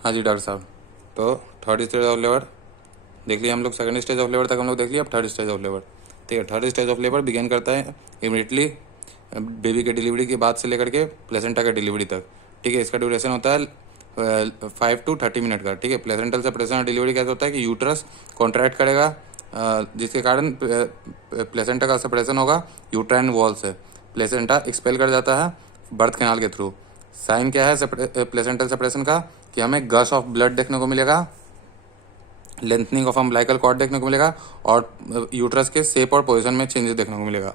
हाँ जी डॉक्टर साहब। तो थर्ड स्टेज ऑफ लेबर देख लिया हम लोग, सेकंड स्टेज ऑफ लेबर तक हम लोग देख लिया, अब थर्ड स्टेज ऑफ लेबर। ठीक है, third stage of labour begin करता है इमीडिएटली बेबी के डिलीवरी के बाद से लेकर के प्लेसेंटा के डिलीवरी तक। ठीक है, इसका ड्यूरेशन होता है 5 to 30 मिनट का। ठीक है, प्लेसेंटल सेपरेशन और डिलीवरी कैसे होता है कि यूट्रस कॉन्ट्रैक्ट करेगा, जिसके कारण प्लेसेंटा का सेपरेशन होगा यूट्राइन वॉल से, प्लेसेंटा एक्सपेल कर जाता है बर्थ कैनाल के थ्रू। साइन क्या है प्लेसेंटल सेपरेशन का कि हमें गश ऑफ ब्लड देखने को मिलेगा, लेंथनिंग ऑफ अम्बिलिकल कॉर्ड देखने को मिलेगा और यूट्रस के शेप और पोजीशन में चेंजेस देखने को मिलेगा।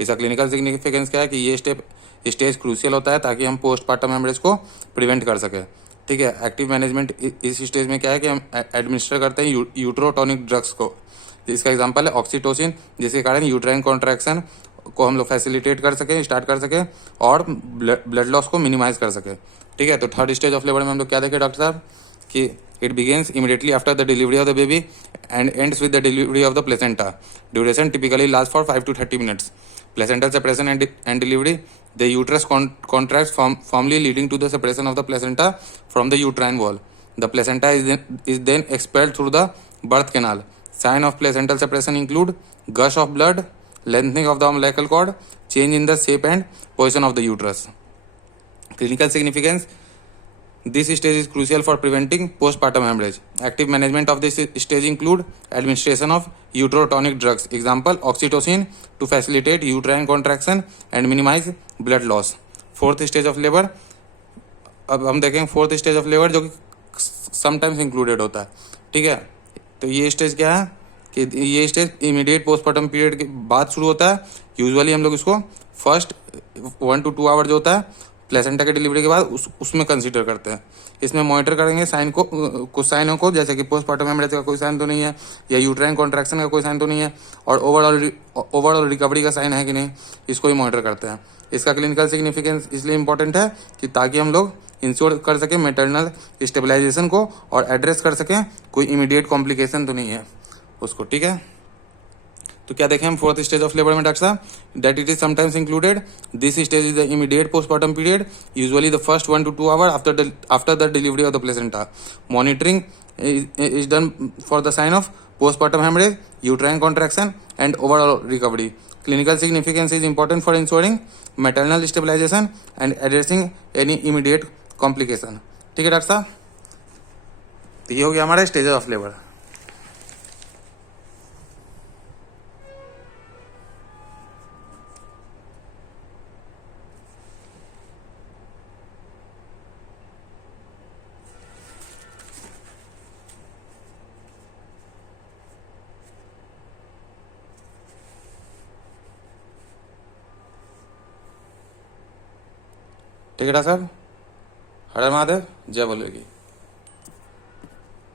इसका क्लिनिकल सिग्निफिकेंस क्या है कि ये स्टेज क्रूशियल होता है ताकि हम पोस्टपार्टम हेमरेज को प्रिवेंट कर सकें। ठीक है, एक्टिव मैनेजमेंट इस स्टेज में क्या है कि हम एडमिनिस्टर करते हैं यूट्रोटॉनिक ड्रग्स को। इसका एग्जांपल है ऑक्सीटोसिन, जिसके कारण यूट्राइन कॉन्ट्रैक्शन को हम लोग फैसिलिटेट कर सकें, स्टार्ट कर सकें और ब्लड लॉस को मिनिमाइज कर सकें। ठीक है, तो थर्ड स्टेज ऑफ लेबर में हम लोग क्या देखें डॉक्टर साहब कि it begins immediately after the delivery of the baby and ends with the delivery of the placenta. Duration typically lasts for 5 to 30 minutes. Placental separation and delivery, the uterus contracts firmly leading to the separation of the placenta from the uterine wall. The placenta is then expelled through the birth canal. Sign of placental separation include gush of blood, lengthening of the umbilical cord, change in the shape and position of the uterus. Clinical significance, this stage is crucial for preventing postpartum hemorrhage. Active management of this stage include administration of uterotonic drugs, example oxytocin, to facilitate uterine contraction and minimize blood loss. Fourth stage of labour, अब हम देखेंगे fourth stage of labour जो कि sometimes included होता है। ठीक है, तो ये स्टेज क्या है कि ये स्टेज इमीडिएट पोस्टपार्टम पीरियड के बाद शुरू होता है। यूजुअली हम लोग इसको फर्स्ट 1 to 2 आवर जो होता है प्लेसेंटा के डिलीवरी के बाद उसमें कंसीडर करते हैं। इसमें मॉनिटर करेंगे साइन को, कुछ साइनों को, जैसे कि पोस्टपार्टम हेमरेज का कोई साइन तो नहीं है या यूट्राइन कॉन्ट्रैक्शन का कोई साइन तो नहीं है और ओवरऑल रिकवरी का साइन है कि नहीं, इसको ही मॉनिटर करते हैं। इसका क्लिनिकल सिग्निफिकेंस इसलिए इंपॉर्टेंट है कि ताकि हम लोग इंश्योर कर सकें मेटरनल स्टेबलाइजेशन को और एड्रेस कर सकें कोई इमीडिएट कॉम्प्लिकेशन तो नहीं है उसको। ठीक है, तो क्या देखें हम फोर्थ स्टेज ऑफ लेबर में डॉक्टर साहब, that it is sometimes included. This stage is the immediate postpartum period, usually the first 1 to 2 hour after the delivery of the placenta. Monitoring is done for the sign of postpartum hemorrhage, uterine contraction, and overall recovery. Clinical significance is important for ensuring maternal stabilization and addressing any immediate complication. ठीक है doctor साहब, तो ये हो गया हमारा stages of labour. ठीक है डॉक्टर साहब, हर हर महादेव, जय बोलेगी।